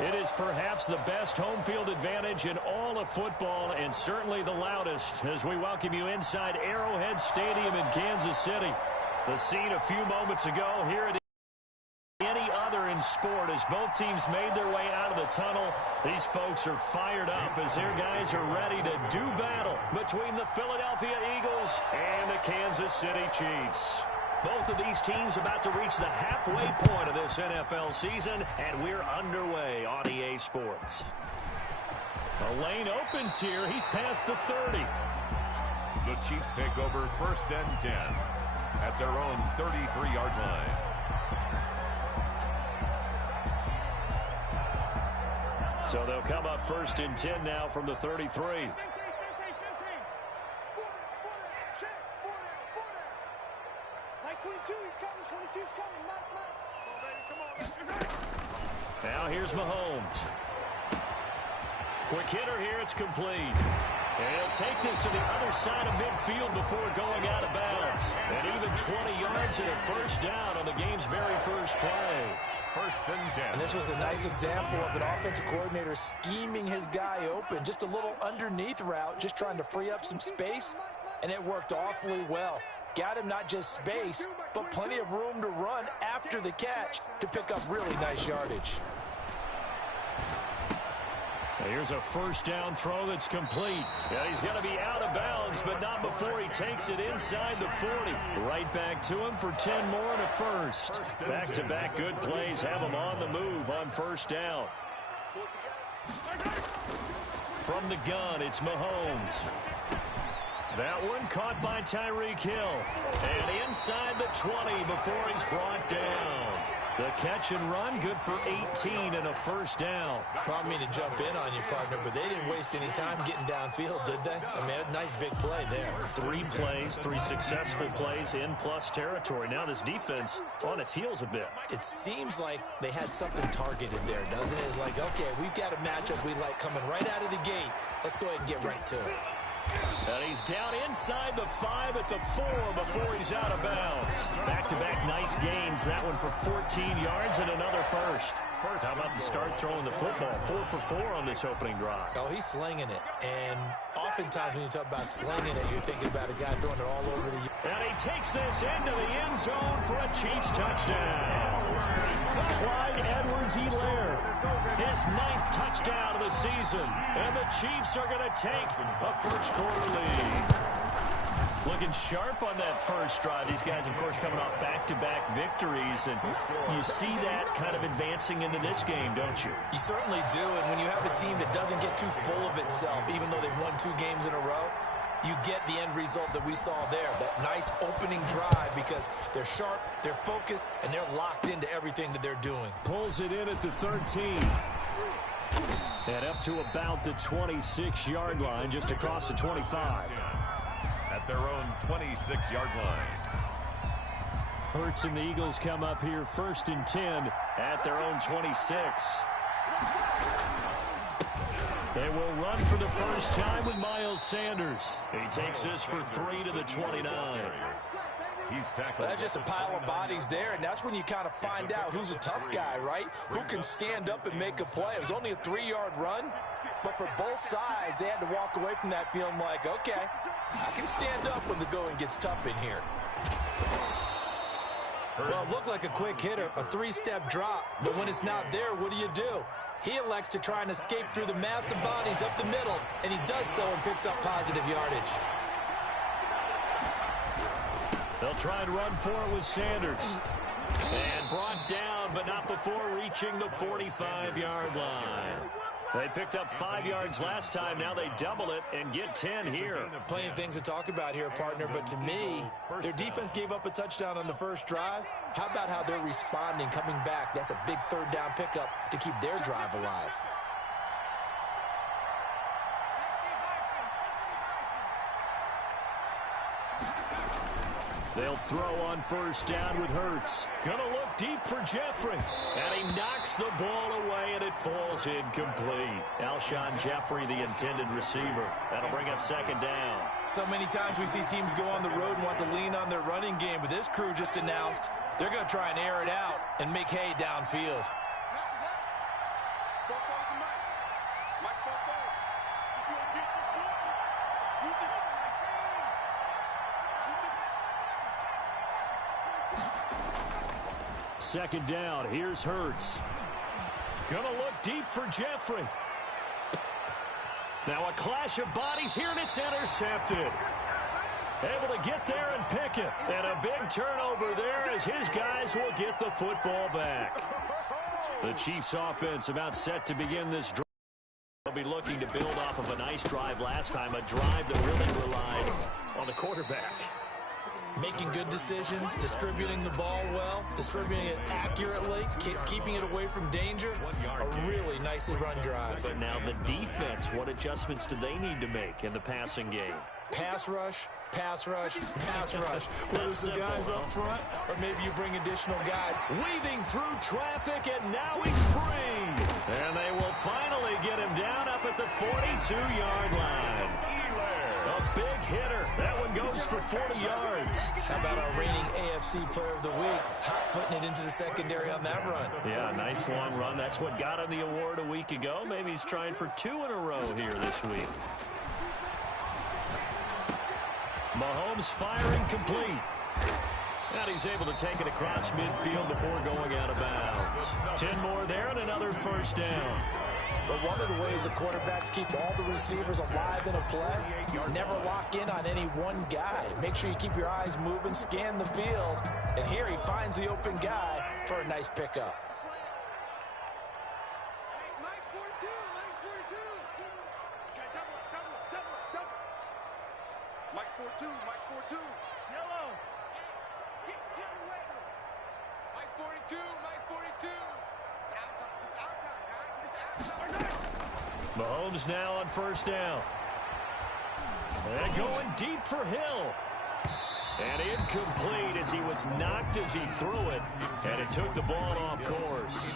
It is perhaps the best home field advantage in all of football, and certainly the loudest, as we welcome you inside Arrowhead Stadium in Kansas City. The scene a few moments ago, here it is. Any other in sport, as both teams made their way out of the tunnel. These folks are fired up as their guys are ready to do battle between the Philadelphia Eagles and the Kansas City Chiefs. Both of these teams about to reach the halfway point of this NFL season, and we're underway on EA Sports. The lane opens here. He's past the 30. The Chiefs take over 1st and 10 at their own 33-yard line. So they'll come up 1st and 10 now from the 33. Now here's Mahomes. Quick hitter here, it's complete. And he'll take this to the other side of midfield before going out of bounds. And even 20 yards and a first down on the game's very first play. 1st and 10. And this was a nice example of an offensive coordinator scheming his guy open. Just a little underneath route, just trying to free up some space. And it worked awfully well. Got him not just space, but plenty of room to run after the catch to pick up really nice yardage. Here's a first down throw that's complete. Yeah, he's going to be out of bounds, but not before he takes it inside the 40. Right back to him for 10 more and a first. Back-to-back good plays have him on the move on first down. From the gun, it's Mahomes. That one caught by Tyreek Hill. And inside the 20 before he's brought down. The catch and run, good for 18 and a first down. I don't mean to jump in on you, partner, but they didn't waste any time getting downfield, did they? I mean, a nice big play there. 3 plays, 3 successful plays in plus territory. Now this defense on its heels a bit. It seems like they had something targeted there, doesn't it? It's like, okay, we've got a matchup we like coming right out of the gate. Let's go ahead and get right to it. And he's down inside the 5 at the 4 before he's out of bounds. Back-to-back nice gains. That one for 14 yards and another first. How about the start throwing the football? 4 for 4 on this opening drive. Oh, he's slinging it. And oftentimes when you talk about slinging it, you're thinking about a guy throwing it all over the... And he takes this into the end zone for a Chiefs touchdown. Clyde Edwards-Helaire, his 9th touchdown of the season. And the Chiefs are going to take a first-quarter lead. Looking sharp on that first drive. These guys, of course, coming off back-to-back victories. And you see that kind of advancing into this game, don't you? You certainly do. And when you have a team that doesn't get too full of itself, even though they've won 2 games in a row, you get the end result that we saw there, that nice opening drive, because they're sharp, they're focused, and they're locked into everything that they're doing. Pulls it in at the 13. And up to about the 26-yard line, just across the 25. At their own 26-yard line. Hurts and the Eagles come up here 1st and 10 at their own 26. They will run for the first time with Miles Sanders. He takes this for 3 to the 29. He's tackled. That's just a pile of bodies there, and that's when you kind of find out who's a tough guy, right? Who can stand up and make a play. It was only a 3-yard run, but for both sides, they had to walk away from that feeling like, okay, I can stand up when the going gets tough in here. Well, it looked like a quick hitter, a 3-step drop, but when it's not there, what do? He elects to try and escape through the massive bodies up the middle, and he does so and picks up positive yardage. They'll try and run for it with Sanders. And brought down, but not before reaching the 45-yard line. They picked up 5 yards last time. Now they double it and get 10 here. Plenty of things to talk about here, partner, but to me, their defense gave up a touchdown on the first drive. How about how they're responding, coming back? That's a big 3rd down pickup to keep their drive alive. They'll throw on first down with Hurts. Gonna look deep for Jeffrey. And he knocks the ball away, and it falls incomplete. Alshon Jeffrey, the intended receiver. That'll bring up 2nd down. So many times we see teams go on the road and want to lean on their running game, but this crew just announced they're going to try and air it out and make hay downfield. Second down. Here's Hurts. Gonna look deep for Jeffrey. Now a clash of bodies here, and it's intercepted. Able to get there and pick it. And a big turnover there as his guys will get the football back. The Chiefs offense about set to begin this drive. They'll be looking to build off of a nice drive last time, a drive that really relied on the quarterback. Making good decisions, distributing the ball well, distributing it accurately, keeping it away from danger. A really nicely run drive. But now the defense, what adjustments do they need to make in the passing game? Pass rush, pass rush, pass rush. Whether it's the guys up front or maybe you bring additional guys. Weaving through traffic, and now he's free. And they will finally get him down up at the 42-yard line. A big hitter. That one goes for 40 yards. How about our reigning AFC Player of the Week, hot-footing it into the secondary on that run? Yeah, nice long run. That's what got him the award a week ago. Maybe he's trying for 2 in a row here this week. Mahomes firing complete. And he's able to take it across midfield before going out of bounds. 10 more there and another first down. But one of the ways the quarterbacks keep all the receivers alive in a play, never lock in on any one guy. Make sure you keep your eyes moving, scan the field. And here he finds the open guy for a nice pickup. Mike's 42, Mike's 42. Okay, double it. Mike's 42, Mike's 42. Yellow. Get the way. Mike 42, Mike 42. It's our time. It's our time, guys. It's our time. Mahomes now on first down. And going deep for Hill. And incomplete as he was knocked as he threw it. And it took the ball off course.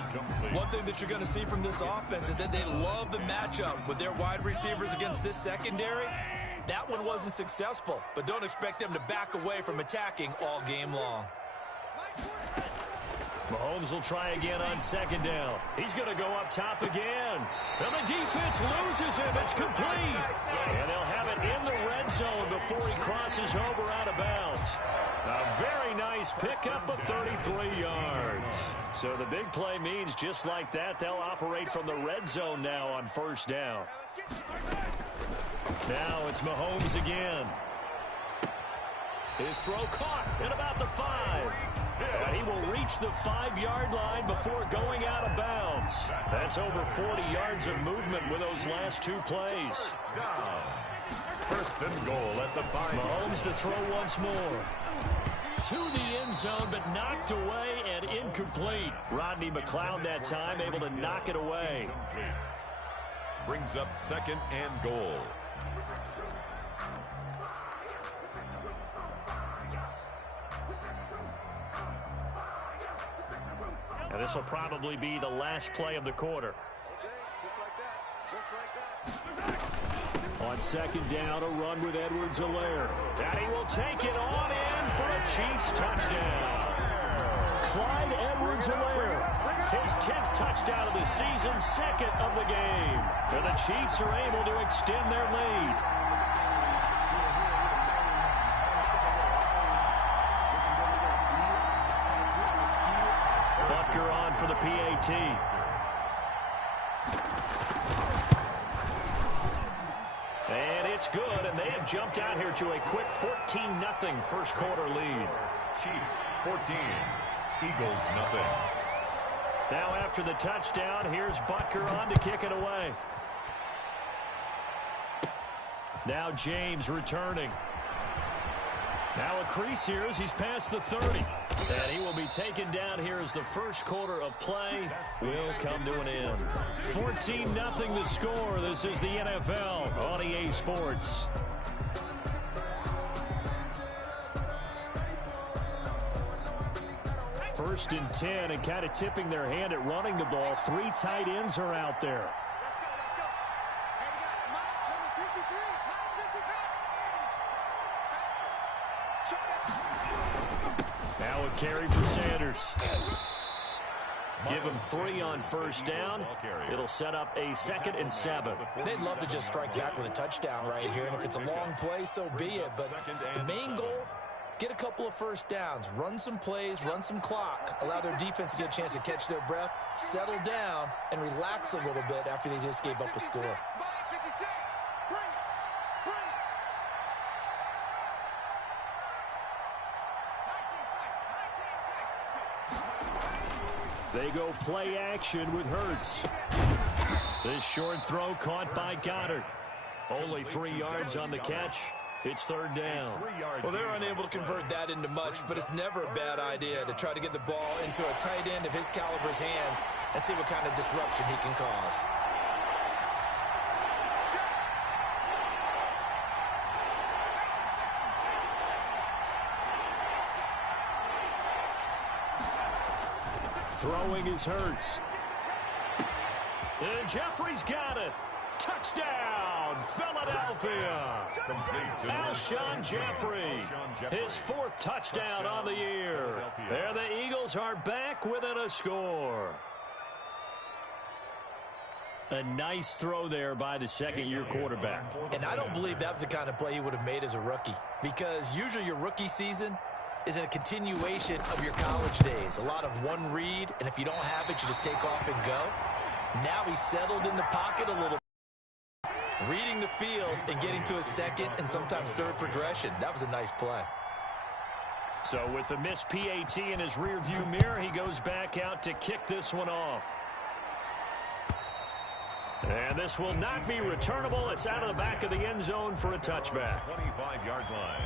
One thing that you're going to see from this offense is that they love the matchup with their wide receivers against this secondary. That one wasn't successful, but don't expect them to back away from attacking all game long. Mahomes will try again on second down. He's going to go up top again. And the defense loses him. It's complete. And they'll have it in the red zone before he crosses over out of bounds. A very nice pickup of 33 yards. So the big play means just like that, they'll operate from the red zone now on first down. Now it's Mahomes again. His throw caught at about the 5. And he will reach the 5-yard line before going out of bounds. That's over 40 yards of movement with those last 2 plays. First and goal at the 5. Mahomes to throw once more. To the end zone, but knocked away and incomplete. Rodney McLeod that time able to knock it away. Brings up second and goal. And this will probably be the last play of the quarter. Okay, just like that. On second down, a run with Edwards-Helaire. And he will take it on in for a Chiefs touchdown. Clyde Edwards-Helaire, his 10th touchdown of the season, 2nd of the game. And the Chiefs are able to extend their lead. Butker on for the PAT. And it's good, and they have jumped out here to a quick 14-0 first quarter lead. Chiefs 14, Eagles nothing. Now after the touchdown, here's Butker on to kick it away. Now James returning. Now a crease here as he's past the 30. And he will be taken down here as the first quarter of play will come to an end. 14-0 the score. This is the NFL on EA Sports. First and 10, and kind of tipping their hand at running the ball. 3 tight ends are out there. Let's go. Hey, we got Mike, number 53. Mike 53. Check that. Now a carry for Sanders. Give him 3 on first down. It'll set up a 2nd and 7. They'd love to just strike back with a touchdown right here, and if it's a long play, so be it. But the main goal Get a couple of first downs, run some plays, run some clock, allow their defense to get a chance to catch their breath, settle down, and relax a little bit after they just gave up a score. They go play action with Hurts. This short throw caught by Goddard. Only 3 yards on the catch. It's third down. Well, they're unable to convert that into much, but it's never a bad idea to try to get the ball into a tight end of his caliber's hands and see what kind of disruption he can cause. Throwing is Hurts. And Jeffrey's got it. Touchdown, Philadelphia. Alshon Jeffrey, his 4th touchdown on the year. There the Eagles are back within a score. A nice throw there by the second-year quarterback. And I don't believe that was the kind of play he would have made as a rookie, because usually your rookie season is a continuation of your college days. A lot of one read, and if you don't have it, you just take off and go. Now he's settled in the pocket a little, reading the field and getting to a second and sometimes third progression. That was a nice play. So with the missed PAT in his rearview mirror, he goes back out to kick this one off. And this will not be returnable. It's out of the back of the end zone for a touchback. 25-yard line.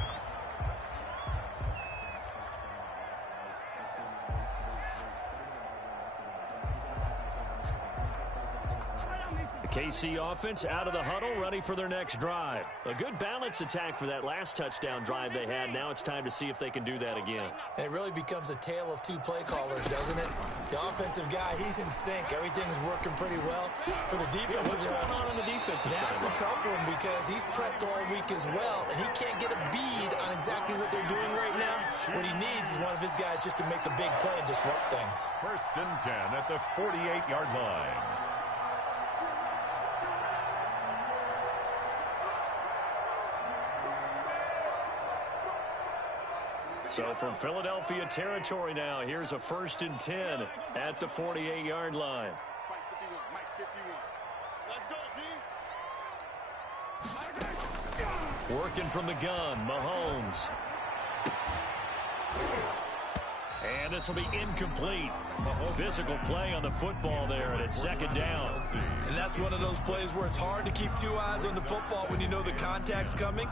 The KC offense out of the huddle, ready for their next drive. A good balance attack for that last touchdown drive they had. Now it's time to see if they can do that again. And it really becomes a tale of 2 play callers, doesn't it? The offensive guy, he's in sync. Everything's working pretty well. For the defensive what's going on the defensive side? That's a tough one because he's prepped all week as well, and he can't get a bead on exactly what they're doing right now. What he needs is one of his guys just to make a big play and disrupt things. 1st and 10 at the 48-yard line. So from Philadelphia territory now, here's a 1st and 10 at the 48-yard line. Working from the gun, Mahomes. And this will be incomplete. Physical play on the football there, and it's 2nd down. And that's one of those plays where it's hard to keep 2 eyes on the football when you know the contact's coming,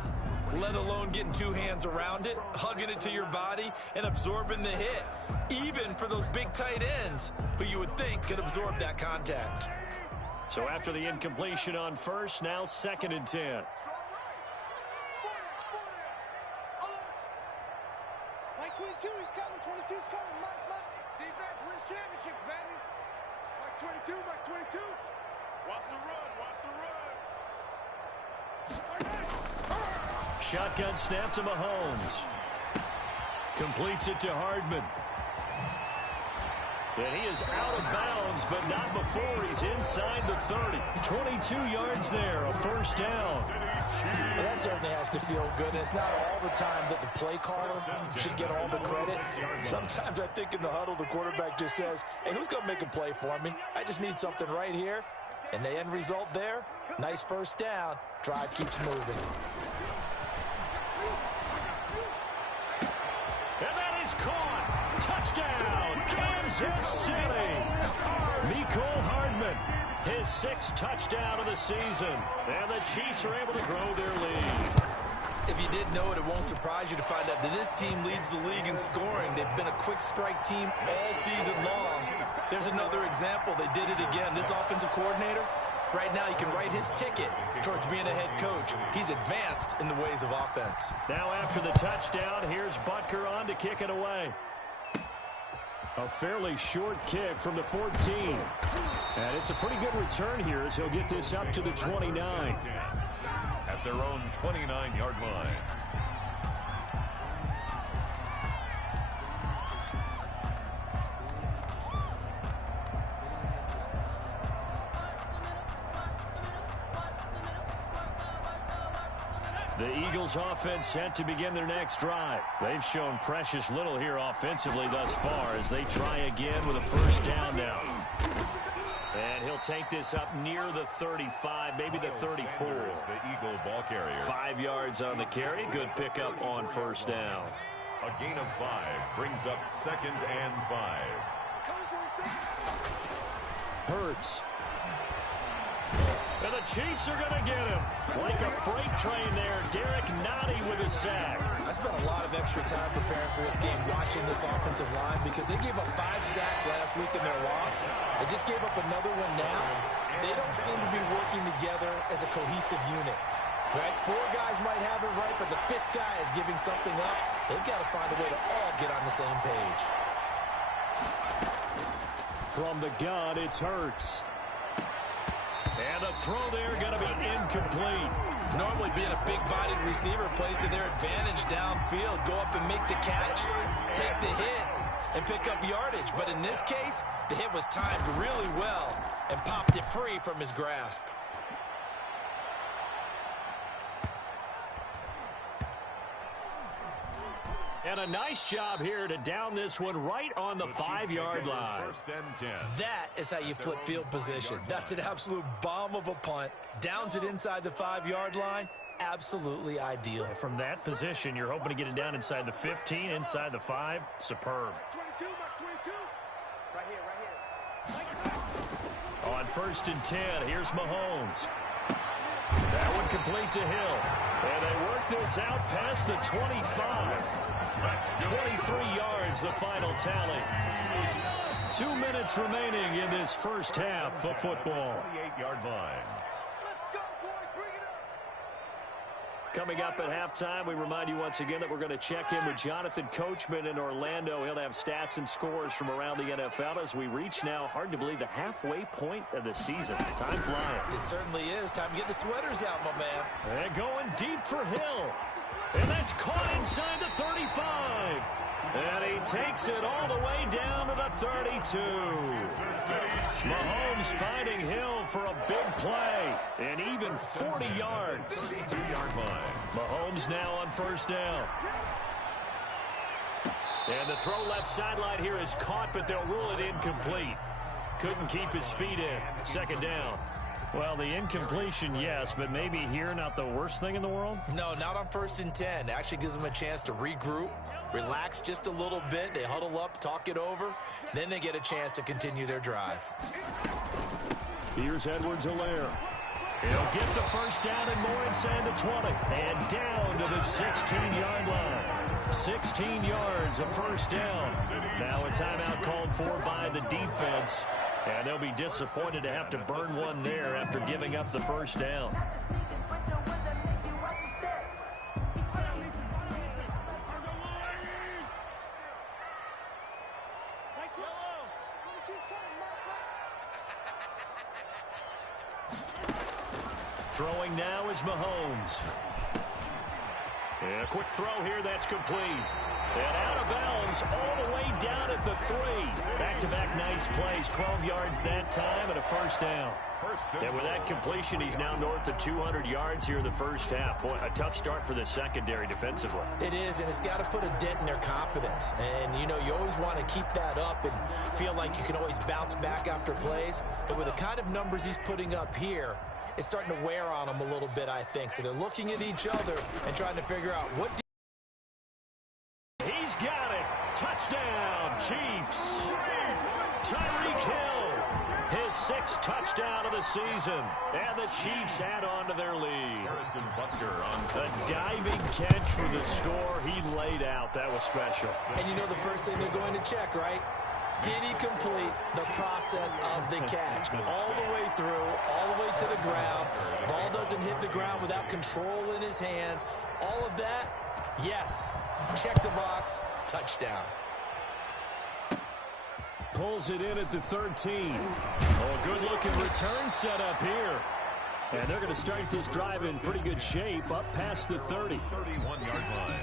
let alone getting 2 hands around it, hugging it to your body, and absorbing the hit, even for those big tight ends who you would think could absorb that contact. So after the incompletion on first, now 2nd and 10. Mike 22, he's coming. 22's coming. Mike. Defense wins championships, baby. Mike 22, Mike 22. Watch the run, watch the run. Shotgun snap to Mahomes. Completes it to Hardman. And he is out of bounds, but not before he's inside the 30. 22 yards there, a 1st down. Well, that certainly has to feel good. And it's not all the time that the play caller should get all the credit. Sometimes I think in the huddle, the quarterback just says, hey, who's going to make a play for me? I just need something right here. And the end result there, nice 1st down. Drive keeps moving. And that is caught. Touchdown, Kansas City. Mecole Hardman, his 6th touchdown of the season. And the Chiefs are able to grow their lead. If you didn't know it, it won't surprise you to find out that this team leads the league in scoring. They've been a quick strike team all season long. There's another example. They did it again. This offensive coordinator, right now, he can write his ticket towards being a head coach. He's advanced in the ways of offense. Now after the touchdown, here's Butker on to kick it away. A fairly short kick from the 14. And it's a pretty good return here as he'll get this up to the 29. At their own 29-yard line. The Eagles offense set to begin their next drive. They've shown precious little here offensively thus far as they try again with a first down now. And he'll take this up near the 35, maybe the 34. The Eagle ball carrier. 5 yards on the carry. Good pickup on first down. A gain of 5 brings up 2nd and 5. Hurts. And the Chiefs are going to get him. Like a freight train there, Derek Nottie with a sack. I spent a lot of extra time preparing for this game, watching this offensive line, because they gave up 5 sacks last week in their loss. They just gave up another one now. They don't seem to be working together as a cohesive unit. Right? 4 guys might have it right, but the 5th guy is giving something up. They've got to find a way to all get on the same page. From the gun, it's Hurts. And the throw there going to be incomplete. Normally being a big-bodied receiver plays to their advantage downfield. Go up and make the catch, take the hit, and pick up yardage. But in this case, the hit was timed really well and popped it free from his grasp. And a nice job here to down this one right on the 5-yard line. 1st and 10. That is how you flip field position. That's an absolute bomb of a punt. Downs it inside the 5-yard line. Absolutely ideal. From that position, you're hoping to get it down inside the 15, inside the 5. Superb. On 1st and 10, here's Mahomes. That one complete to Hill. And they work this out past the 25. 23 yards, the final tally. 2 minutes remaining in this first half of football. 28-yard line. Coming up at halftime, we remind you once again that we're going to check in with Jonathan Coachman in Orlando. He'll have stats and scores from around the NFL as we reach now, hard to believe, the halfway point of the season. Time flying. It certainly is. Time to get the sweaters out, my man. And going deep for Hill. And that's caught inside the 35. And he takes it all the way down to the 32. Mahomes finding Hill for a big play. And even 40 yards. 32-yard line. Mahomes now on first down. And the throw left sideline here is caught, but they'll rule it incomplete. Couldn't keep his feet in. 2nd down. Well, the incompletion, yes, but maybe here not the worst thing in the world? No, not on 1st and 10. Actually gives them a chance to regroup, relax just a little bit. They huddle up, talk it over. Then they get a chance to continue their drive. Here's Edwards-Helaire. He'll get the first down and more inside the 20. And down to the 16-yard line. 16 yards, a first down. Now a timeout called for by the defense. And they'll be disappointed to have to burn one there after giving up the first down. Throwing now is Mahomes. And a quick throw here, that's complete. And out of bounds all the way down at the 3. Back-to-back nice plays, 12 yards that time and a first down. And with that completion, he's now north of 200 yards here in the first half. Boy, a tough start for the secondary defensively. It is, and it's got to put a dent in their confidence. And, you know, you always want to keep that up and feel like you can always bounce back after plays. But with the kind of numbers he's putting up here, it's starting to wear on them a little bit, I think. So they're looking at each other and trying to figure out what... He's got it. Touchdown, Chiefs. Tyreek Hill, his 6th touchdown of the season. And the Chiefs add on to their lead. Harrison Butker on a diving catch for the score he laid out. That was special. And you know the first thing they're going to check, right? Did he complete the process of the catch? All the way through, all the way to the ground. Ball doesn't hit the ground without control in his hands. All of that, yes. Check the box, touchdown. Pulls it in at the 13. Oh, good-looking return set up here. And they're going to start this drive in pretty good shape up past the 30. 31-yard line.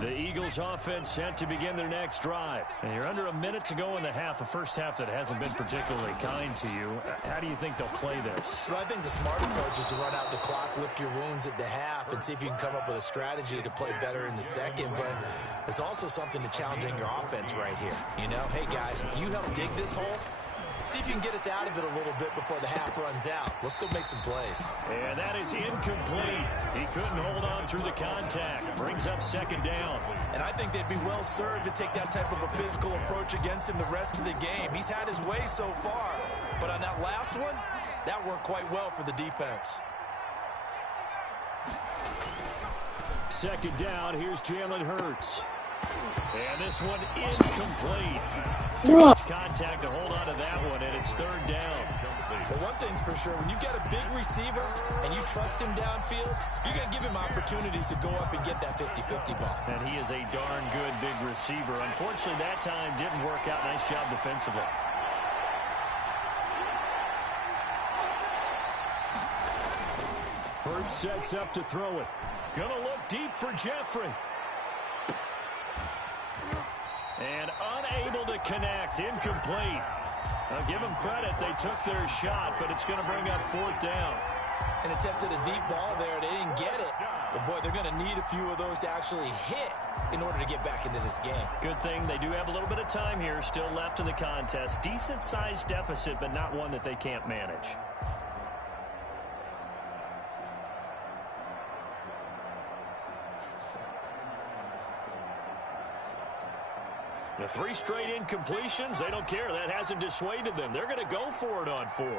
The Eagles offense set to begin their next drive. And you're under a minute to go in the half, a first half that hasn't been particularly kind to you. How do you think they'll play this? Well, I think the smart approach is to run out the clock, lick your wounds at the half, and see if you can come up with a strategy to play better in the second. But there's also something to challenging your offense right here. You know, hey, guys, you help dig this hole. See if you can get us out of it a little bit before the half runs out. Let's go make some plays. And that is incomplete. He couldn't hold on through the contact. Brings up second down. And I think they'd be well served to take that type of a physical approach against him the rest of the game. He's had his way so far. But on that last one, that worked quite well for the defense. Second down, here's Jalen Hurts. And this one incomplete. It's contact to hold on to that one, and it's third down. Well, one thing's for sure, when you've got a big receiver and you trust him downfield, you're going to give him opportunities to go up and get that 50-50 ball. And he is a darn good big receiver. Unfortunately, that time didn't work out. Nice job defensively. Hurts sets up to throw it. Gonna look deep for Jeffrey. And unable to connect. Incomplete. I'll give them credit. They took their shot, but it's going to bring up fourth down. And attempted a deep ball there. They didn't get it. But, boy, they're going to need a few of those to actually hit in order to get back into this game. Good thing they do have a little bit of time here still left in the contest. Decent-sized deficit, but not one that they can't manage. The 3 straight incompletions, they don't care. That hasn't dissuaded them. They're going to go for it on fourth.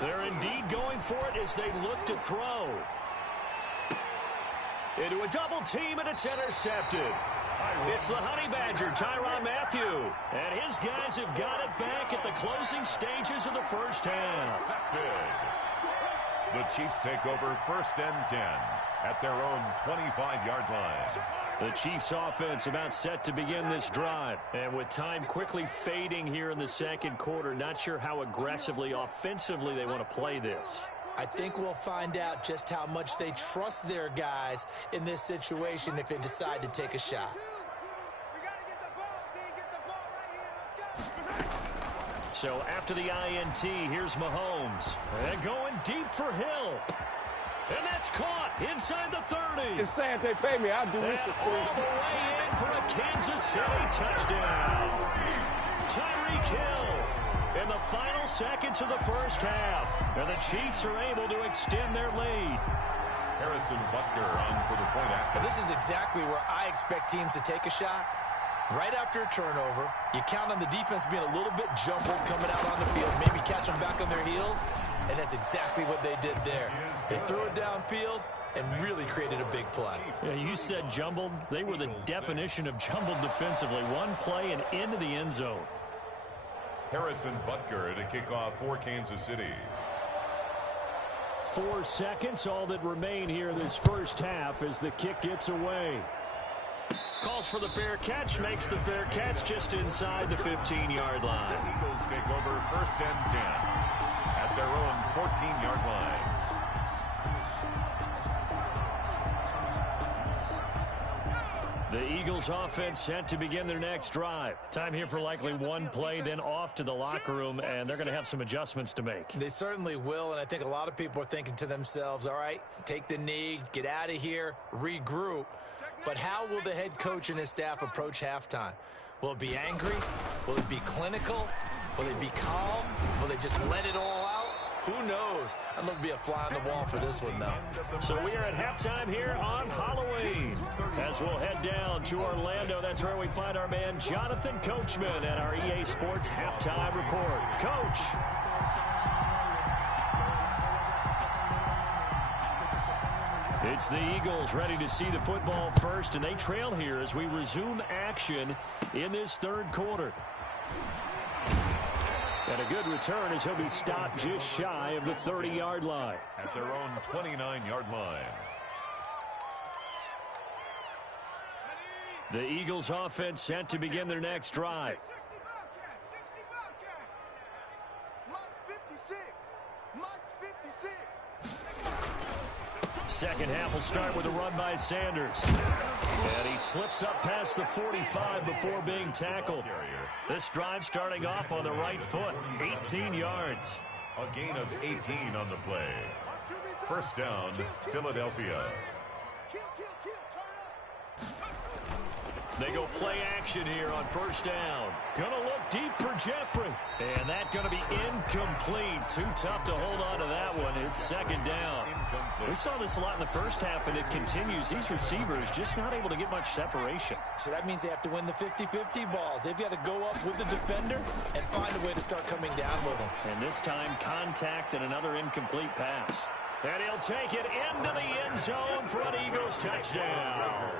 They're indeed going for it as they look to throw. Into a double team, and it's intercepted. It's the Honey Badger, Tyrann Mathieu. And his guys have got it back at the closing stages of the first half. The Chiefs take over first and 10 at their own 25-yard line. The Chiefs offense about set to begin this drive. And with time quickly fading here in the second quarter, not sure how aggressively, offensively they want to play this. I think we'll find out just how much they trust their guys in this situation if they decide to take a shot. So after the INT, here's Mahomes. And going deep for Hill. And that's caught inside the 30. It's saying if they pay me, I'll do this for free. All the way in for a Kansas City touchdown. Tyreek Hill in the final seconds of the first half. And the Chiefs are able to extend their lead. Harrison Butker on for the point after. This is exactly where I expect teams to take a shot. Right after a turnover, you count on the defense being a little bit jumbled coming out on the field, maybe catch them back on their heels, and that's exactly what they did there. They threw it downfield and really created a big play. Yeah, you said jumbled. They were the definition of jumbled defensively. One play and into the end zone. Harrison Butker to kick off for Kansas City. 4 seconds, all that remain here this first half as the kick gets away. Calls for the fair catch, makes the fair catch just inside the 15-yard line. The Eagles take over first and 10 at their own 14-yard line. The Eagles offense set to begin their next drive. Time here for likely one play, then off to the locker room, and they're going to have some adjustments to make. They certainly will, and I think a lot of people are thinking to themselves, all right, take the knee, get out of here, regroup. But how will the head coach and his staff approach halftime? Will it be angry? Will it be clinical? Will they be calm? Will they just let it all out? Who knows? I'd love to be a fly on the wall for this one, though. So we are at halftime here on Halloween. As we'll head down to Orlando, that's where we find our man Jonathan Coachman at our EA Sports Halftime Report. Coach. It's the Eagles ready to see the football first, and they trail here as we resume action in this third quarter. And a good return as he'll be stopped just shy of the 30-yard line. At their own 29-yard line. The Eagles offense set to begin their next drive. second half will start with a run by Sanders. And he slips up past the 45 before being tackled. This drive starting off on the right foot, 18 yards. A gain of 18 on the play. First down, Philadelphia. They go play action here on first down. Gonna look deep for Jeffrey. And that's gonna be incomplete. Too tough to hold on to that one. It's second down. We saw this a lot in the first half, and it continues. These receivers just not able to get much separation. So that means they have to win the 50-50 balls. They've got to go up with the defender and find a way to start coming down with them. And this time, contact and another incomplete pass. And he'll take it into the end zone for an Eagles touchdown.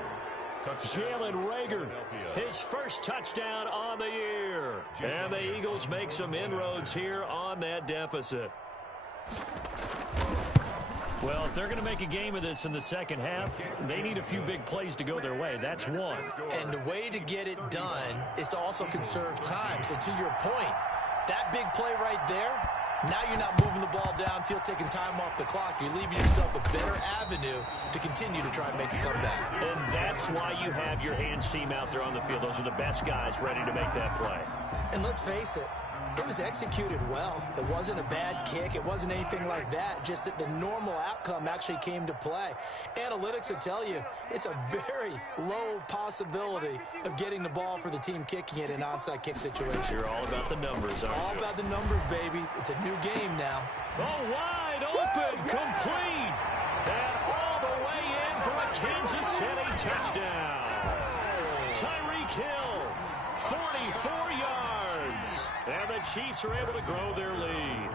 Jalen Reagor, his first touchdown on the year. And the Eagles make some inroads here on that deficit. Well, if they're going to make a game of this in the second half, they need a few big plays to go their way. That's one. And the way to get it done is to also conserve time. So to your point, that big play right there, now you're not moving the ball downfield, taking time off the clock. You're leaving yourself a better avenue to continue to try and make a comeback. And that's why you have your hands team out there on the field. Those are the best guys ready to make that play. And let's face it, it was executed well. It wasn't a bad kick. It wasn't anything like that. Just that the normal outcome actually came to play. Analytics will tell you it's a very low possibility of getting the ball for the team kicking it in an onside kick situation. You're all about the numbers, aren't you? All about the numbers, baby. It's a new game now. Oh, wide open, complete. And all the way in for a Kansas City touchdown. Tyreek Hill, 44 yards. And the Chiefs are able to grow their lead.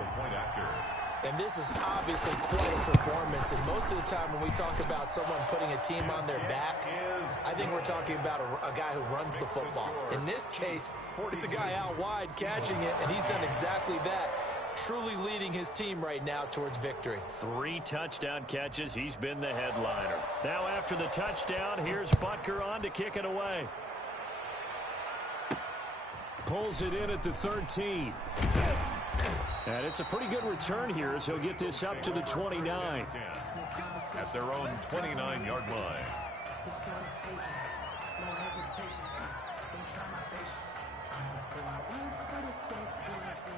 And this is obviously quite a performance. And most of the time when we talk about someone putting a team on their back, I think we're talking about a guy who runs the football. In this case, it's a guy out wide catching it, and he's done exactly that, truly leading his team right now towards victory. 3 touchdown catches. He's been the headliner. Now after the touchdown, here's Butker on to kick it away. Pulls it in at the 13. And it's a pretty good return here as he'll get this up to the 29. At their own 29-yard line.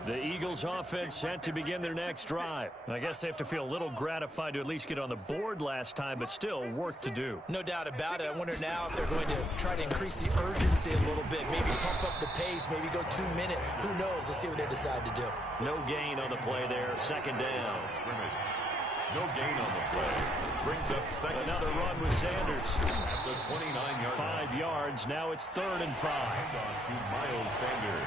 The Eagles offense set to begin their next drive. I guess they have to feel a little gratified to at least get on the board last time, but still work to do. No doubt about it. I wonder now if they're going to try to increase the urgency a little bit, maybe pump up the pace, maybe go 2 minute. Who knows? Let's see what they decide to do. No gain on the play there. Second down. No gain on the play. Brings up second. Another run with Sanders. At the 29-yard line. 5 yards. Now it's 3rd and 5. On to Miles Sanders.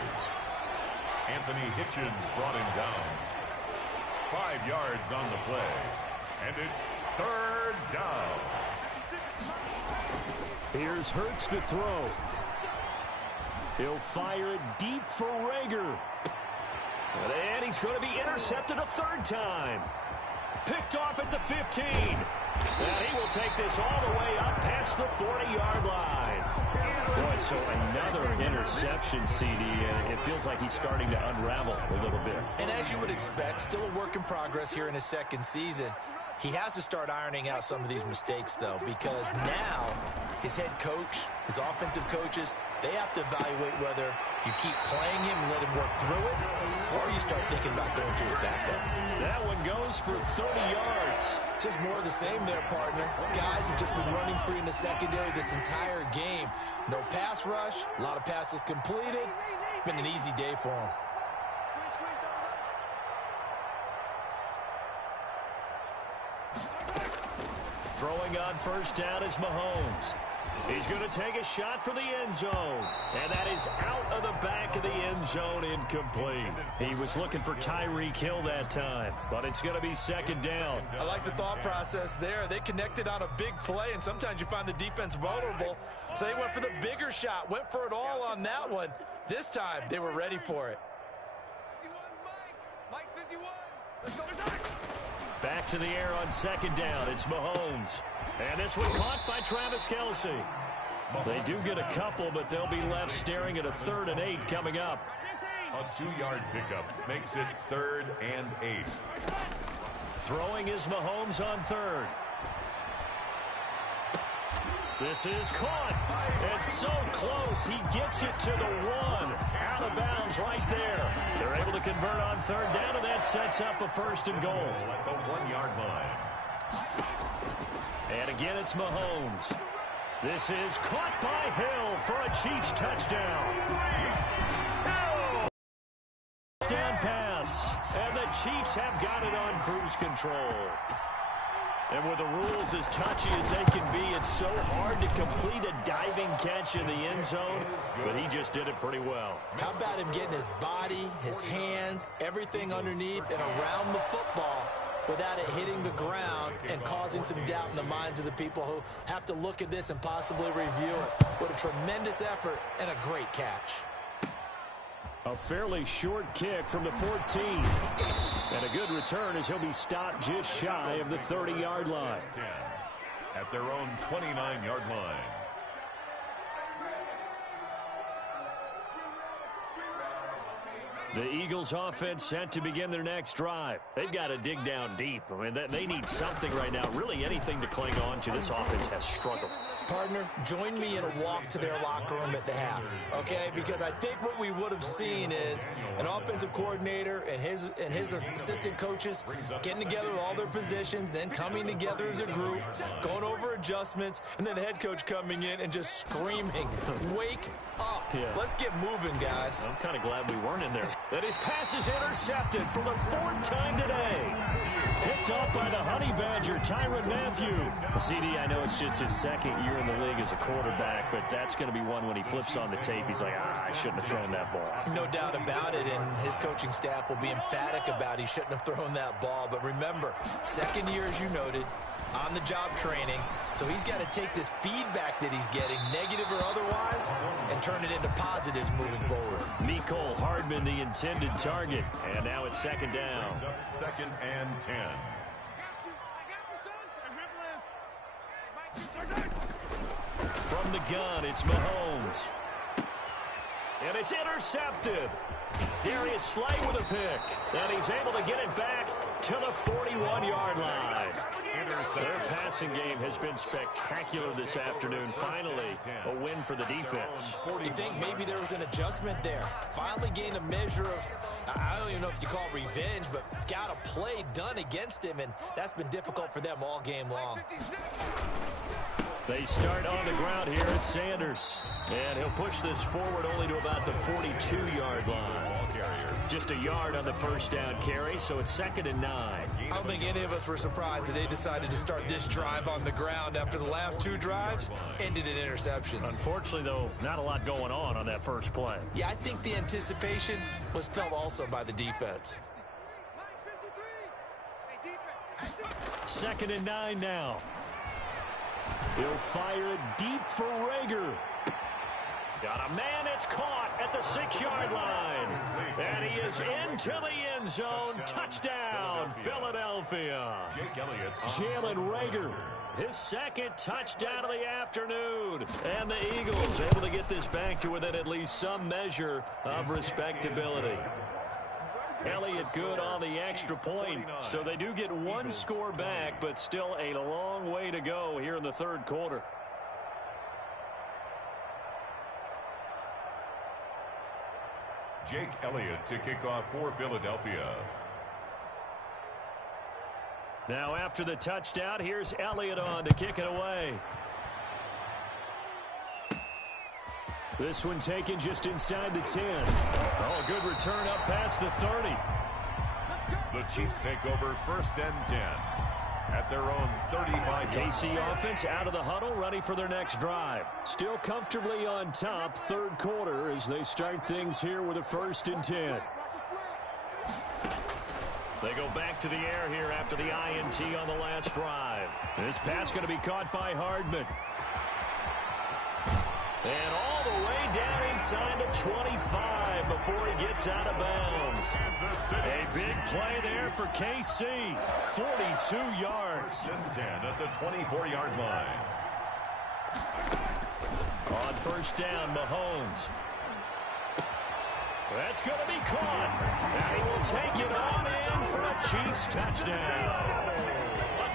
Anthony Hitchens brought him down. 5 yards on the play. And it's 3rd down. Here's Hurts to throw. He'll fire it deep for Reagor. And he's going to be intercepted a 3rd time. Picked off at the 15. And he will take this all the way up past the 40-yard line. Boy, so another interception, CD, and it feels like he's starting to unravel a little bit. And as you would expect, still a work in progress here in his second season. He has to start ironing out some of these mistakes, though, because now his head coach, his offensive coaches, they have to evaluate whether you keep playing him and let him work through it, or you start thinking about going to his backup. That one goes for 30 yards. Just more of the same there, partner. Guys have just been running free in the secondary this entire game. No pass rush, a lot of passes completed. Been an easy day for him. Throwing on first down is Mahomes. He's going to take a shot for the end zone. And that is out of the back of the end zone, incomplete. He was looking for Tyreek Hill that time, but it's going to be second down. I like the thought process there. They connected on a big play, and sometimes you find the defense vulnerable. So they went for the bigger shot, went for it all on that one. This time, they were ready for it. Mike 51. Let's go. Back to the air on second down. It's Mahomes. And this one caught by Travis Kelce. They do get a couple, but they'll be left staring at a 3rd and 8 coming up. A 2-yard pickup makes it 3rd and 8. Throwing is Mahomes on 3rd. This is caught. It's so close. He gets it to the 1. Out of bounds right there. They're able to convert on third down, and that sets up a 1st and goal. At the 1-yard line. And again, it's Mahomes. This is caught by Hill for a Chiefs touchdown. Touchdown pass. And the Chiefs have got it on cruise control. And with the rules as touchy as they can be, it's so hard to complete a diving catch in the end zone, but he just did it pretty well. How about him getting his body, his hands, everything underneath and around the football without it hitting the ground and causing some doubt in the minds of the people who have to look at this and possibly review it. What a tremendous effort and a great catch. A fairly short kick from the 14. And a good return as he'll be stopped just shy of the 30-yard line. 10 at their own 29-yard line. The Eagles offense set to begin their next drive. They've got to dig down deep. I mean, they need something right now, really anything to cling on to. This offense has struggled. Partner, join me in a walk to their locker room at the half, okay? Because I think what we would have seen is an offensive coordinator and his assistant coaches getting together with all their positions, then coming together as a group, going over adjustments, and then the head coach coming in and just screaming, wake up. Yeah. Let's get moving, guys. I'm kind of glad we weren't in there. That his pass is intercepted for the 4th time today. Picked off by the Honey Badger, Tyrann Mathieu. CD, I know it's just his 2nd year in the league as a quarterback, but that's going to be one when he flips on the tape. He's like, I shouldn't have thrown that ball. No doubt about it, and his coaching staff will be emphatic about he shouldn't have thrown that ball. But remember, 2nd year, as you noted, on-the-job training, so he's got to take this feedback that he's getting, negative or otherwise, and turn it into positives moving forward. Mecole Hardman, the intended target, and now it's 2nd down. Brings up 2nd and 10. From the gun, it's Mahomes. And it's intercepted. Darius Slay with a pick. And he's able to get it back to the 41-yard line. Their passing game has been spectacular this afternoon. Finally, a win for the defense. You think maybe there was an adjustment there? Finally gained a measure of, I don't even know if you call it revenge, but got a play done against him, and that's been difficult for them all game long. They start on the ground here at Sanders. And he'll push this forward only to about the 42-yard line. Just a yard on the 1st down carry, so it's 2nd and 9. I don't think any of us were surprised that they decided to start this drive on the ground after the last 2 drives ended in interceptions. Unfortunately, though, not a lot going on that first play. Yeah, I think the anticipation was felt also by the defense. 2nd and 9 now. He'll fire it deep for Rager. Got a man, it's caught at the 6-yard line. And he is into the end zone. Touchdown, Philadelphia. Jalen Rager, his 2nd touchdown of the afternoon. And the Eagles able to get this back to within at least some measure of respectability. Elliott good on the extra point, so they do get 1 score back, but still a long way to go here in the 3rd quarter. Jake Elliott to kick off for Philadelphia. Now after the touchdown, here's Elliott on to kick it away. This one taken just inside the 10. Oh, good return up past the 30. The Chiefs take over 1st and 10 at their own 35. KC offense out of the huddle, ready for their next drive. Still comfortably on top, 3rd quarter as they start things here with a 1st and 10. They go back to the air here after the INT on the last drive. This pass going to be caught by Hardman. And all the way down inside the 25 before he gets out of bounds. A big play there for KC. 42 yards. 10 at the 24-yard line. On 1st down, Mahomes. That's going to be caught. And he will take it on in for a Chiefs touchdown.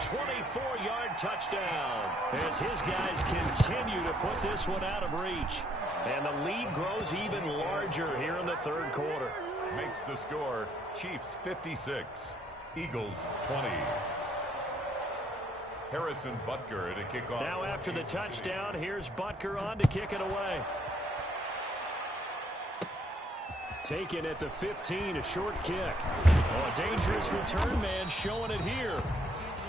24-yard touchdown as his guys continue to put this one out of reach. And the lead grows even larger here in the third quarter. Makes the score Chiefs 56, Eagles 20. Harrison Butker to kick off. Now after the touchdown, here's Butker on to kick it away. Taken at the 15, a short kick. Oh, a dangerous return man showing it here.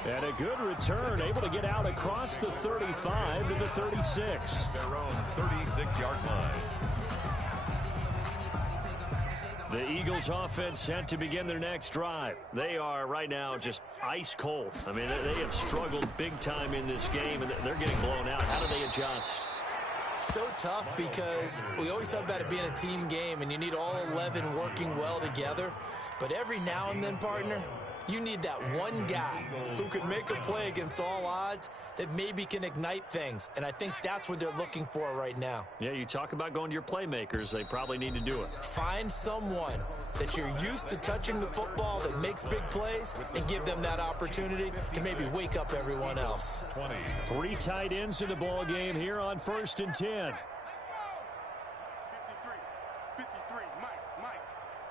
And a good return, able to get out across the 35 to the 36. Their own 36-yard line. The Eagles offense set to begin their next drive. They are right now just ice cold. I mean, they have struggled big time in this game, and they're getting blown out. How do they adjust? So tough because we always talk about it being a team game, and you need all 11 working well together. But every now and then, partner, you need that one guy who can make a play against all odds that maybe can ignite things. And I think that's what they're looking for right now. Yeah, you talk about going to your playmakers. They probably need to do it. Find someone that you're used to touching the football that makes big plays and give them that opportunity to maybe wake up everyone else. 3 tight ends in the ball game here on 1st and 10. 53, Mike,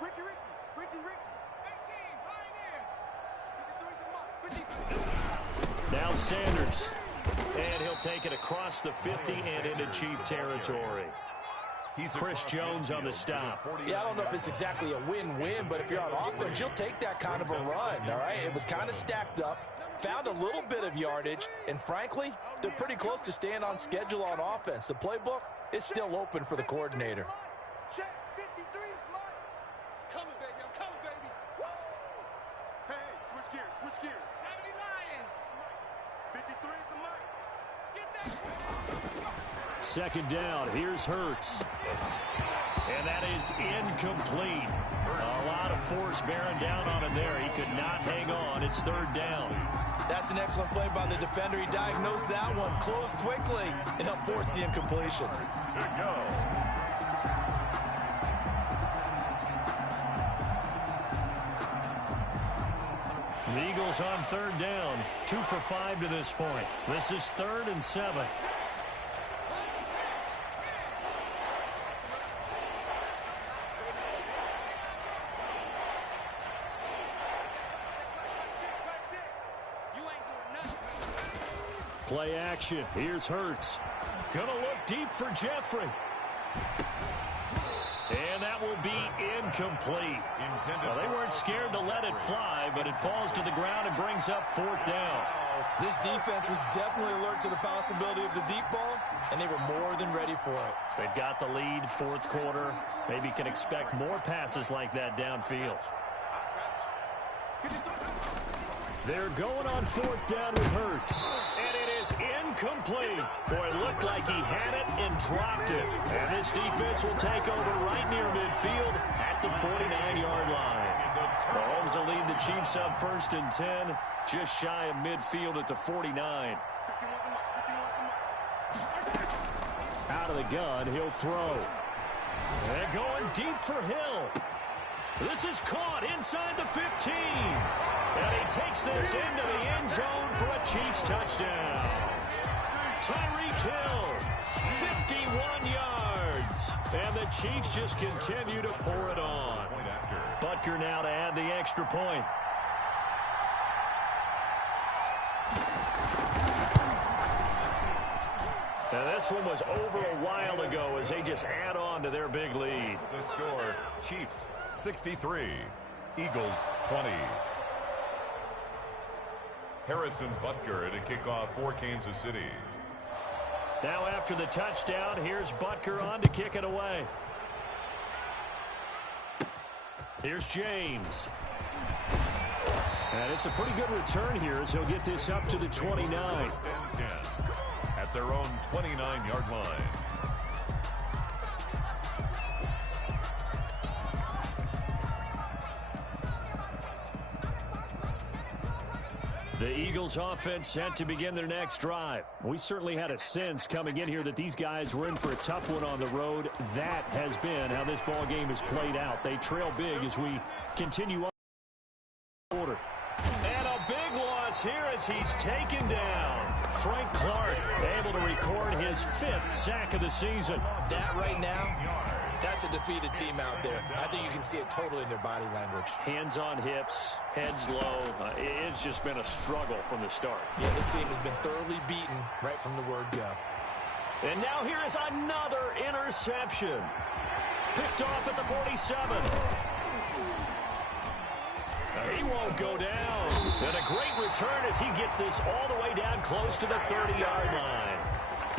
Ricky, 18, Pioneer, 53's the Mike, Now Sanders, and he'll take it across the 50 and into Chief territory. Chris Jones on the stop. Yeah, I don't know if it's exactly a win-win, but if you're on offense, you'll take that kind of a run, all right? It was kind of stacked up, found a little bit of yardage, and frankly, they're pretty close to staying on schedule on offense. The playbook is still open for the coordinator. check, 53's Mike. Coming, baby, I'm coming, baby. Woo! Hey, switch gears. 70 Lion. 53's the Mike. Get that. Second down, here's Hurts. And that is incomplete. A lot of force bearing down on him there. He could not hang on. It's 3rd down. That's an excellent play by the defender. He diagnosed that one, closed quickly, and helped force the incompletion. To go. The Eagles on 3rd down. 2 for 5 to this point. This is 3rd and 7. Play action. Here's Hurts. Gonna look deep for Jeffrey. And that will be incomplete. Well, they weren't scared to let it fly, but it falls to the ground and brings up 4th down. This defense was definitely alert to the possibility of the deep ball, and they were more than ready for it. They've got the lead, 4th quarter. Maybe can expect more passes like that downfield. They're going on 4th down with Hurts. And it is incomplete. Boy, it looked like he had it and dropped it. And this defense will take over right near midfield at the 49-yard line. Mahomes will lead the Chiefs up 1st and 10, just shy of midfield at the 49. Out of the gun, he'll throw. And going deep for Hill. This is caught inside the 15. And he takes this into the end zone for a Chiefs touchdown. Tyreek Hill, 51 yards. And the Chiefs just continue to pour it on. Butker now to add the extra point. Now this one was over a while ago as they just add on to their big lead. The score, Chiefs 63, Eagles 20. Harrison Butker to kick off for Kansas City. Now after the touchdown, here's Butker on to kick it away. Here's James. And it's a pretty good return here as he'll get this up to the 29. 10 at their own 29-yard line. The Eagles offense set to begin their next drive. We certainly had a sense coming in here that these guys were in for a tough one on the road. That has been how this ball game has played out. They trail big as we continue on. And a big loss here as he's taken down. Frank Clark able to record his 5th sack of the season. That right now, that's a defeated team out there. I think you can see it totally in their body language. Hands on hips, heads low. It's just been a struggle from the start. Yeah, this team has been thoroughly beaten right from the word go. And now here is another interception. Picked off at the 47. He won't go down. And a great return as he gets this all the way down close to the 30-yard line.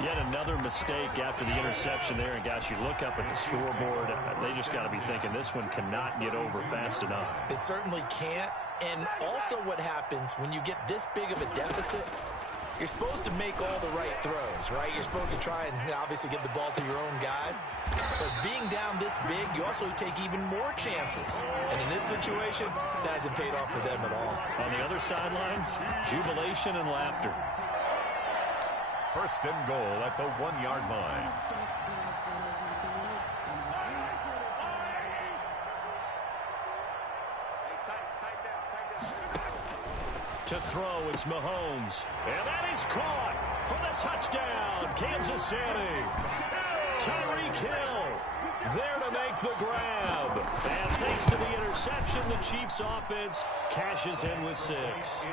Yet another mistake after the interception there. And, gosh, you look up at the scoreboard, they just got to be thinking this one cannot get over fast enough. It certainly can't. And also what happens when you get this big of a deficit, you're supposed to make all the right throws, right? You're supposed to try and obviously get the ball to your own guys. But being down this big, you also take even more chances. And in this situation, that hasn't paid off for them at all. On the other sideline, jubilation and laughter. First and goal at the 1-yard line. To throw, it's Mahomes. And that is caught for the touchdown, Kansas City. Tyreek Hill there to make the grab. And thanks to the interception, the Chiefs offense cashes in with 6. Is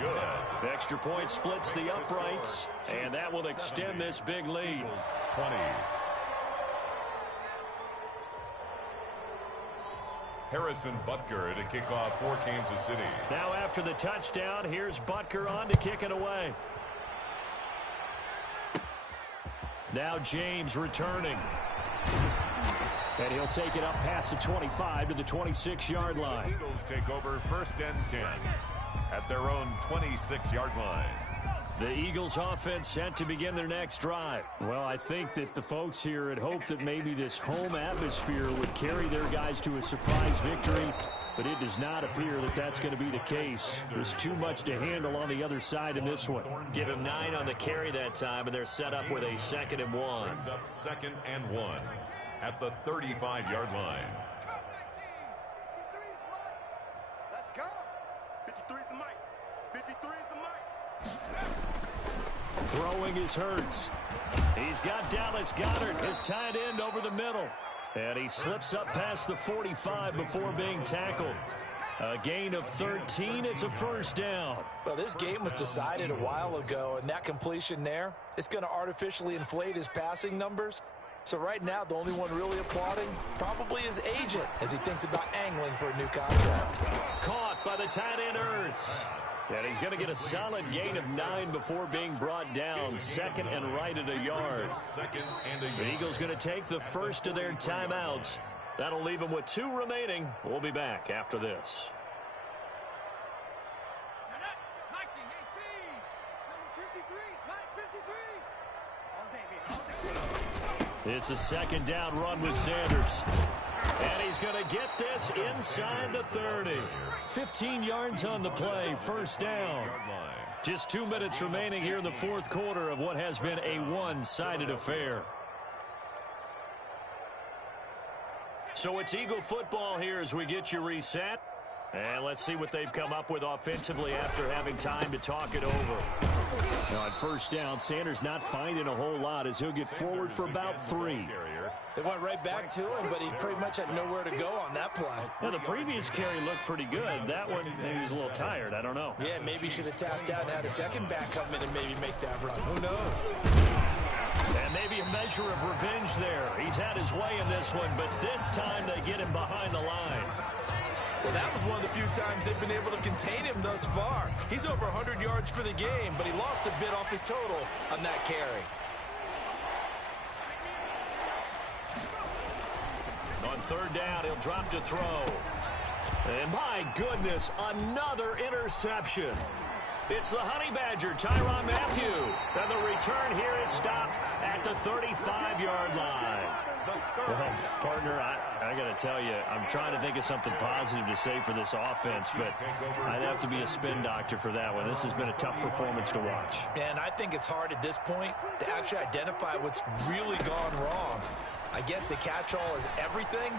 good. Extra point splits the uprights, and that will extend this big lead. 20. Harrison Butker to kick off for Kansas City. Now after the touchdown, here's Butker on to kick it away. Now James returning. And he'll take it up past the 25 to the 26-yard line. The Eagles take over first and 10 at their own 26-yard line. The Eagles offense set to begin their next drive. Well, I think that the folks here had hoped that maybe this home atmosphere would carry their guys to a surprise victory, but it does not appear that that's going to be the case. There's too much to handle on the other side in this one. Give him 9 on the carry that time, and they're set up with a 2nd and 1. Brings up 2nd and 1 at the 35-yard line. Let's go. 53 is the mic. 53 is the mic. Throwing is Hurts. He's got Dallas Goedert, his tight end, over the middle. And he slips up past the 45 before being tackled. A gain of 13. It's a first down. Well, this game was decided a while ago, and that completion there is going to artificially inflate his passing numbers. So right now, the only one really applauding probably his agent as he thinks about angling for a new contract. Caught by the tight end Hurts. And he's going to get a solid gain of 9 before being brought down. 2nd and right at a yard. The Eagles going to take the first of their timeouts. That'll leave them with 2 remaining. We'll be back after this. It's a 2nd down run with Sanders. And he's going to get this inside the 30. 15 yards on the play, first down. Just 2 minutes remaining here in the 4th quarter of what has been a one-sided affair. So it's Eagle football here as we get you reset. And let's see what they've come up with offensively after having time to talk it over. Now on first down, Sanders not finding a whole lot as he'll get forward for about 3. They went right back to him, but he pretty much had nowhere to go on that play. Now, the previous carry looked pretty good. That one, maybe he was a little tired. I don't know. Yeah, maybe he should have tapped out and had a second back come in and maybe make that run. Who knows? And maybe a measure of revenge there. He's had his way in this one, but this time they get him behind the line. Well, that was one of the few times they've been able to contain him thus far. He's over 100 yards for the game, but he lost a bit off his total on that carry. On third down, he'll drop to throw. And my goodness, another interception. It's the Honey Badger, Tyrann Mathieu. And the return here is stopped at the 35-yard line. Well, partner, I got to tell you, I'm trying to think of something positive to say for this offense, but I'd have to be a spin doctor for that one. This has been a tough performance to watch. And I think it's hard at this point to actually identify what's really gone wrong. I guess the catch-all is everything.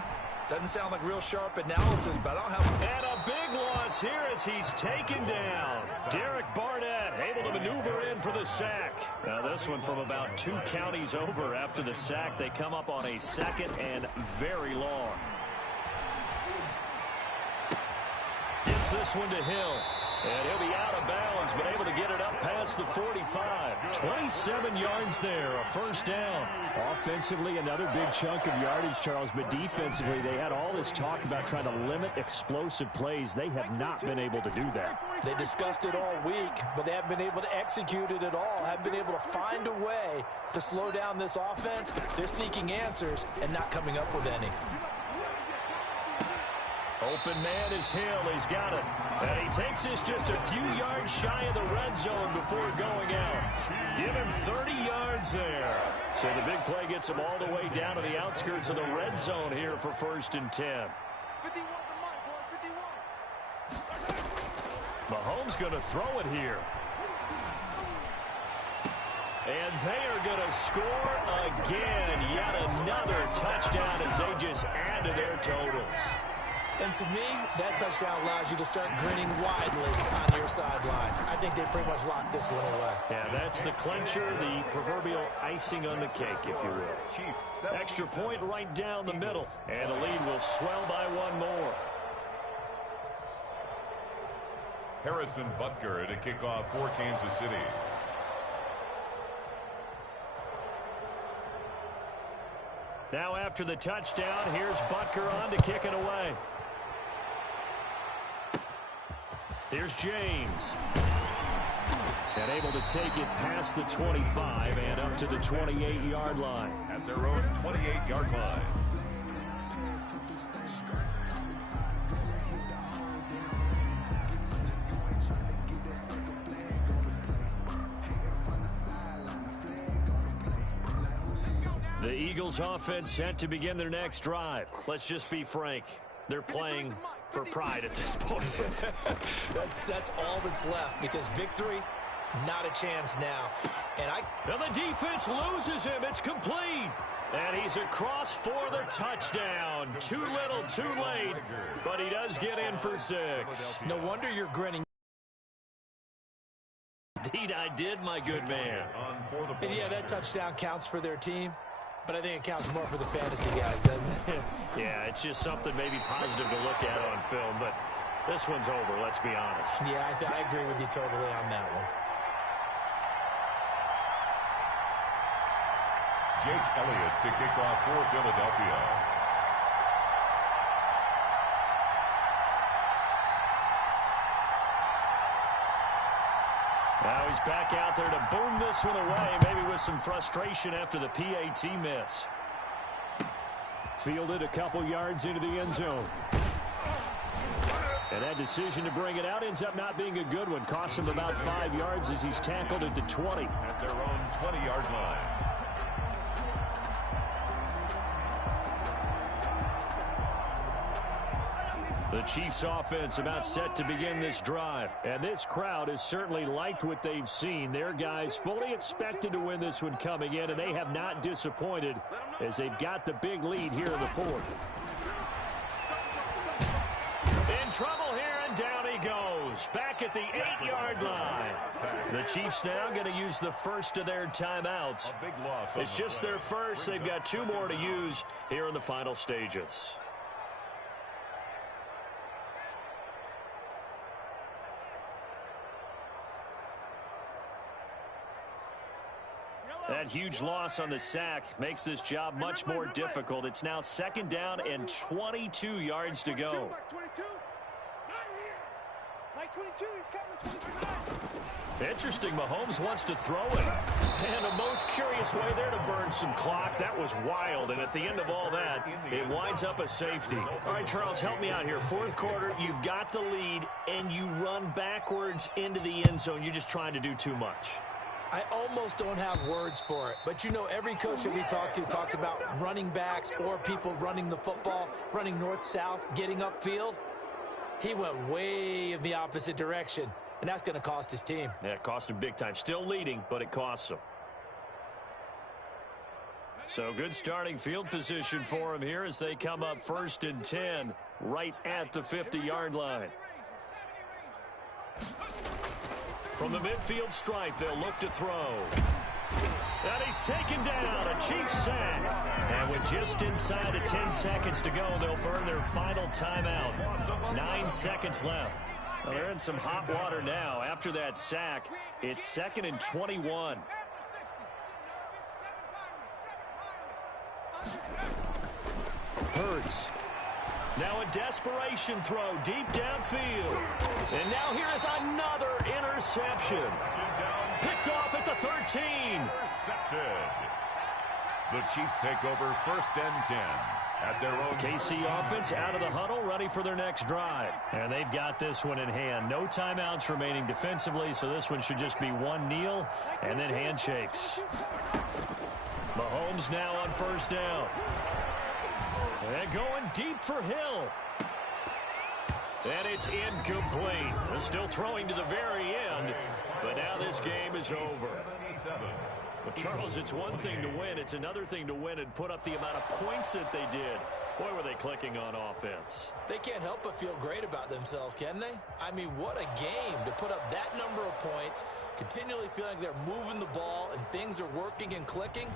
Doesn't sound like real sharp analysis, but I don't have... And a big one across here as he's taken down. Derek Barnett able to maneuver in for the sack. Now this one from about 2 counties over. After the sack, they come up on a 2nd and very long. Gets this one to Hill. And he'll be out of bounds, but able to get it up past the 45. 27 yards there, a first down. Offensively, another big chunk of yardage, Charles, but defensively, they had all this talk about trying to limit explosive plays. They have not been able to do that. They discussed it all week, but they haven't been able to execute it at all. Haven't been able to find a way to slow down this offense. They're seeking answers and not coming up with any. Open man is Hill. He's got it. And he takes this just a few yards shy of the red zone before going out. Give him 30 yards there. So the big play gets him all the way down to the outskirts of the red zone here for 1st and 10. Mahomes going to throw it here. And they are going to score again. Yet another touchdown as they just add to their totals. And to me, that touchdown allows you to start grinning widely on your sideline. I think they pretty much locked this one away. Yeah, that's the clincher, the proverbial icing on the cake, if you will. Extra point right down the middle, and the lead will swell by 1 more. Harrison Butker to kick off for Kansas City. Now after the touchdown, here's Butker on to kick it away. Here's James. And able to take it past the 25 and up to the 28-yard line. At their own 28-yard line. The Eagles offense set to begin their next drive. Let's just be frank. They're playing for pride at this point. That's all that's left, because victory, not a chance now. And the defense loses him. It's complete. And he's across for the touchdown. Too little, too late. But he does get in for 6. No wonder you're grinning. Indeed, I did, my good man. And yeah, that touchdown counts for their team. But I think it counts more for the fantasy guys, doesn't it? Yeah, it's just something maybe positive to look at on film, but this one's over, let's be honest. Yeah, I agree with you totally on that one. Jake Elliott to kick off for Philadelphia. Now he's back out there to boom this one away, maybe with some frustration after the PAT miss. Fielded a couple yards into the end zone. And that decision to bring it out ends up not being a good one. Cost him about 5 yards as he's tackled it to 20. At their own 20-yard line. The Chiefs offense about set to begin this drive. And this crowd has certainly liked what they've seen. Their guys fully expected to win this one coming in, and they have not disappointed as they've got the big lead here in the 4th. In trouble here, and down he goes. Back at the 8-yard line. The Chiefs now going to use the first of their timeouts. It's just their first. They've got 2 more to use here in the final stages. That huge loss on the sack makes this job much more difficult. It's now 2nd down and 22 yards to go. Interesting, Mahomes wants to throw it. And a most curious way there to burn some clock. That was wild, and at the end of all that, it winds up a safety. All right, Charles, help me out here. 4th quarter, you've got the lead, and you run backwards into the end zone. You're just trying to do too much. I almost don't have words for it. But, you know, every coach that we talk to talks about running backs or people running the football, running north-south, getting upfield. He went way in the opposite direction, and that's going to cost his team. Yeah, it cost him big time. Still leading, but it costs him. So good starting field position for him here as they come up 1st and 10 right at the 50-yard line. From the midfield stripe, they'll look to throw. And he's taken down, a Chiefs sack. And with just inside of 10 seconds to go, they'll burn their final timeout. 9 seconds left. Well, they're in some hot water now. After that sack, it's 2nd and 21. Hurts. Now a desperation throw deep downfield. And now here is another interception. Picked off at the 13. Intercepted. The Chiefs take over 1st and 10 at their own. KC offense out of the huddle, ready for their next drive. And they've got this one in hand. No timeouts remaining defensively, so this one should just be one kneel and then handshakes. Mahomes now on 1st down. And going deep for Hill. And it's incomplete. They're still throwing to the very end, but now this game is over. But, Charles, it's one thing to win. It's another thing to win and put up the amount of points that they did. Boy, were they clicking on offense. They can't help but feel great about themselves, can they? I mean, what a game to put up that number of points, continually feeling like they're moving the ball and things are working and clicking.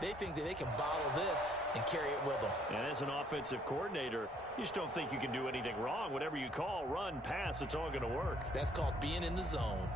They think that they can bottle this and carry it with them. And as an offensive coordinator, you just don't think you can do anything wrong. Whatever you call, run, pass, it's all going to work. That's called being in the zone.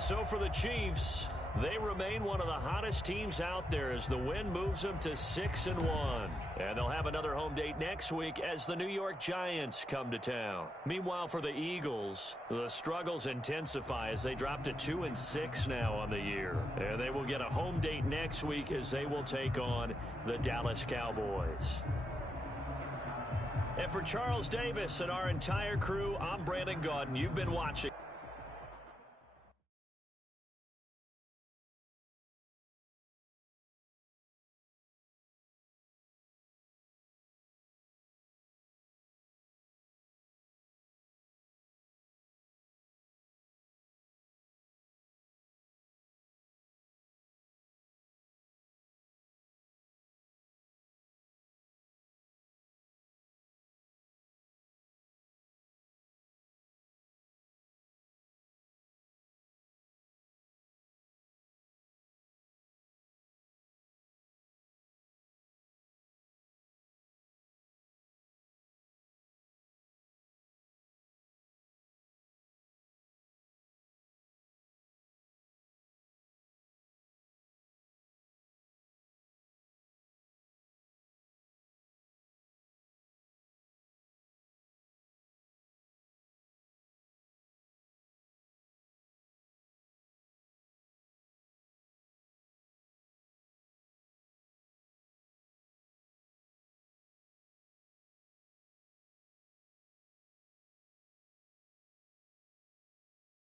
So for the Chiefs, they remain one of the hottest teams out there as the win moves them to 6-1. And they'll have another home date next week as the New York Giants come to town. Meanwhile, for the Eagles, the struggles intensify as they drop to 2-6 now on the year. And they will get a home date next week as they will take on the Dallas Cowboys. And for Charles Davis and our entire crew, I'm Brandon Gaudin. You've been watching.